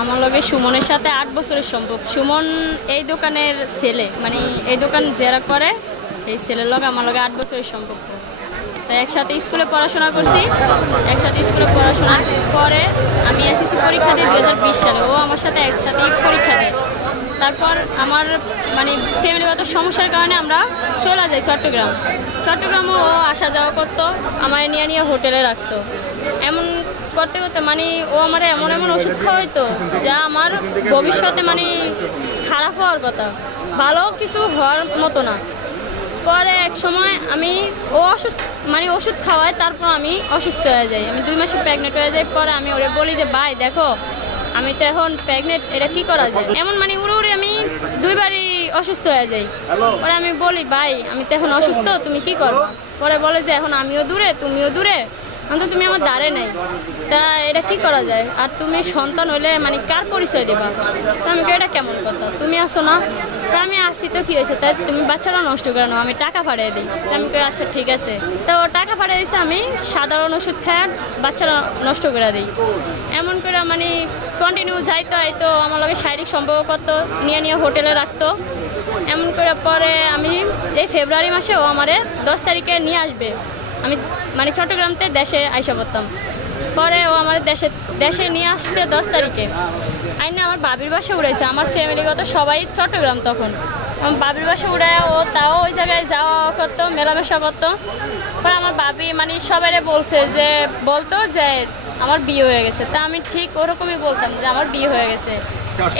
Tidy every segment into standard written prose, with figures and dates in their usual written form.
আমার লগে সুমনের সাথে 8 বছরের সম্পর্ক। সুমন এই দোকানের ছেলে, মানে এই দোকান যারা করে এই ছেলের লগে আমার লগে 8 বছরের সম্পর্ক। তাই একসাথে স্কুলে পড়াশোনা করছি, একসাথে স্কুলে পড়াশোনার পরে আমি এসএসসি পরীক্ষা দিই 2020 সালে। ও আমার সাথে একসাথে পরীক্ষা দেয়। তারপর আমার মানে ফ্যামিলিগত সমস্যার কারণে আমরা চলে যাই চট্টগ্রামও ও আসা যাওয়া করতো, আমার নিয়ে হোটেলে রাখতো। এমন করতে করতে মানে ও আমার এমন ওষুধ খাওয়াইতো যা আমার ভবিষ্যতে মানে খারাপ হওয়ার কথা, ভালো কিছু হওয়ার মতো না। পরে এক সময় ও অসুস্থ মানে ওষুধ খাওয়ায়, তারপর আমি অসুস্থ হয়ে যাই। আমি 2 মাসে প্রেগনেন্ট হয়ে যাই। পরে আমি ওরে বলি যে ভাই দেখো আমি তো এখন প্রেগনেন্ট, এটা কি করা যায়? এমন মানে উড়ে আমি 2 বারই অসুস্থ হয়ে যাই। পরে আমি বলি ভাই আমি তো এখন অসুস্থ, তুমি কি করবো? পরে বলে যে এখন আমিও দূরে তুমিও দূরে, অন্তত তুমি আমার দ্বারে নেই, তা এটা কি করা যায়? আর তুমি সন্তান হইলে মানে কার পরিচয় দেবা? তো আমি এটা কেমন কথা, তুমি আসো না? তা আমি আসছি তো কি হয়েছে, তাই তুমি বাচ্চারা নষ্ট করে নাও, আমি টাকা পাঠিয়ে দিই। তো আমি আচ্ছা ঠিক আছে। তো ও টাকা পাঠিয়ে দিয়েছে, আমি সাধারণ ওষুধ খায় বাচ্চারা নষ্ট করে দিই। এমন করে মানে কন্টিনিউ যাইতো আইতো, আমার লগে শারীরিক সম্পর্ক করতো, নিয়ে হোটেলে রাখতো। এমন করে পরে আমি এই ফেব্রুয়ারি মাসে ও আমারে 10 তারিখে নিয়ে আসবে। আমি মানে চট্টগ্রামতে দেশে আইসা পড়তাম। পরে ও আমার দেশে নিয়ে আসছে 10 তারিখে। আইনে আমার বাবির বাসা উড়াইছে। আমার ফ্যামিলিগত সবাই চট্টগ্রাম তখন। বাবির বাসা উড়ায় ও তাও ওই জায়গায় যাওয়া করতো, মেলামেশা করতো। পরে আমার বাবি মানে সবাই বলতো যে আমার বিয়ে হয়ে গেছে। তা আমি ঠিক ওরকমই বলতাম যে আমার বিয়ে হয়ে গেছে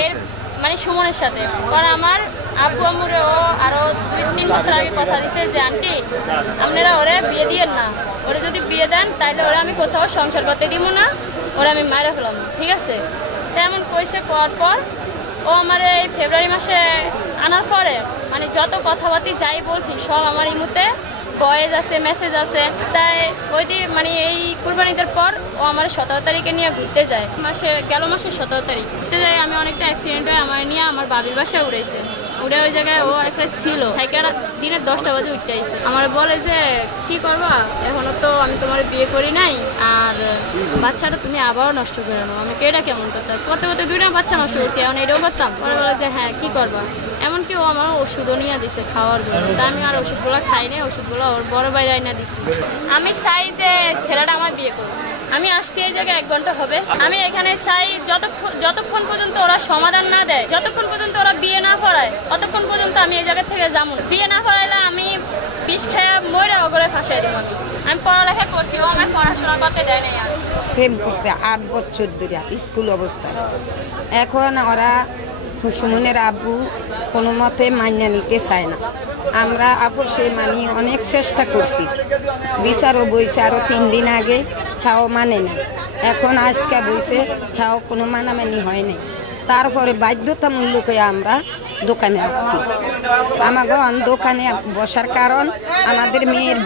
এর মানে সুমনের সাথে। পরে আমার আব্বু আম্মুরে ও আরো 2-3 বছর আগে কথা দিছে যে আন্টি আপনারা ওরে বিয়ে দিয়েন না, ওরে যদি বিয়ে দেন তাহলে ওরা আমি কোথাও সংসার করতে দিব না, ওরা আমি মারা ফেলাম, ঠিক আছে? তেমন কইছে। পর ও আমার এই ফেব্রুয়ারি মাসে আনার পরে মানে যত কথাবার্তা যাই বলছি সব আমার ইমুতে ভয়েস আছে, মেসেজ আছে। তাই ওই দিন মানে এই কুরবানিদের পর ও আমার 17 তারিখে নিয়ে ঘুরতে যায়। গেল মাসে 17 তারিখ ঘুরতে যায়। আমি অনেকটা অ্যাক্সিডেন্ট হয়ে আমার নিয়ে আমার বাবির বাসায় উড়াইছে। উড়ে ওই জায়গায় ও একটা ছিল, সাইকেলটা দিনের 10টা বাজে উঠতে আইছে। আমার বলে যে কি করবা, এখনো তো আমি তোমার বিয়ে করি নাই, আর বাচ্চাটা তুমি আবারও নষ্ট করে নাও। আমি এটা কেমন করতে করতে 2টা বাচ্চা নষ্ট করছি, এখন এটাও করতাম। পরে বলে যে হ্যাঁ কি করবা। এমনকি ও আমার ওষুধও নিয়ে দিছে খাওয়ার জন্য। তা আমি আর ওষুধগুলো খাই নাই, ওষুধগুলো ওর বড় বাইরে আইনা দিছি। আমি চাই যে ছেলেটা আমার বিয়ে করবো। আমি আসছি এই জায়গায় 1 ঘন্টা হবে। আমি এখানে চাই যতক্ষণ পর্যন্ত ওরা সমাধান না দেয়, যতক্ষণ পর্যন্ত ওরা বিয়ে না করায়, অতক্ষণ পর্যন্ত আমি এই জায়গা থেকে যাবো। বিয়ে না করাইলে আমি বিষ খেয়ে মরে অগরে ফাঁসাই দিব। আমি পড়ালেখা করছি, ও আমার পড়াশোনা করতে দেয় নাই। আর প্রেম করছে 8 বছর ধরে স্কুল অবস্থা। এখন ওরা সুমনের আব্বু কোনো মতে মান্য নিতে চায় না। আমরা আপসে মানি অনেক চেষ্টা করছি, বিচারও বইছে আরও 3 দিন আগে, হ্যাঁ মানে না। এখন আজকে বইছে, হ্যাঁ কোনো মানামানি হয় নাই। তারপরে বাধ্যতামূলক হয়ে আমরা দোকানে আসছি। আমাকে দোকানে বসার কারণ আমাদের মেয়ের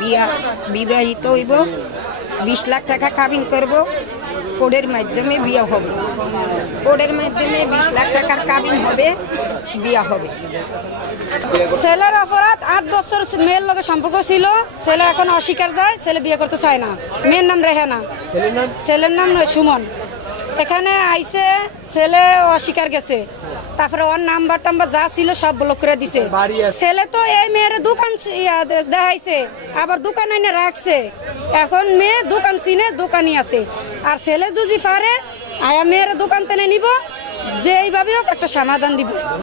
বিবাহিত হইব, 20 লাখ টাকা কাবিন করব, কোডের মাধ্যমে বিয়ে হবে। কোডের মাধ্যমে 20 লাখ টাকার কাবিন হবে, বিয়ে হবে। ছেলের অপরাধ 8 বছর মেয়ের লগে সম্পর্ক ছিল। ছেলে এখন অস্বীকার যায়, ছেলে বিয়ে করতে চায় না। মেয়ের নাম রেহানা, ছেলের নাম সুমন। এখানে আইসে ছেলে অস্বীকার গেছে, তারপরে ওর নাম্বার যা ছিল সব ব্লক করে দিছে। ছেলে তো এই মেয়ের দোকান দেখাইছে, আবার দোকান এনে রাখছে। এখন মেয়ে দোকান চিনে, দোকানই আছে। আর ছেলে যদি পারে আয়া মেয়ের দোকান টেনে নিব, যে এইভাবে হোক একটা সমাধান দিব।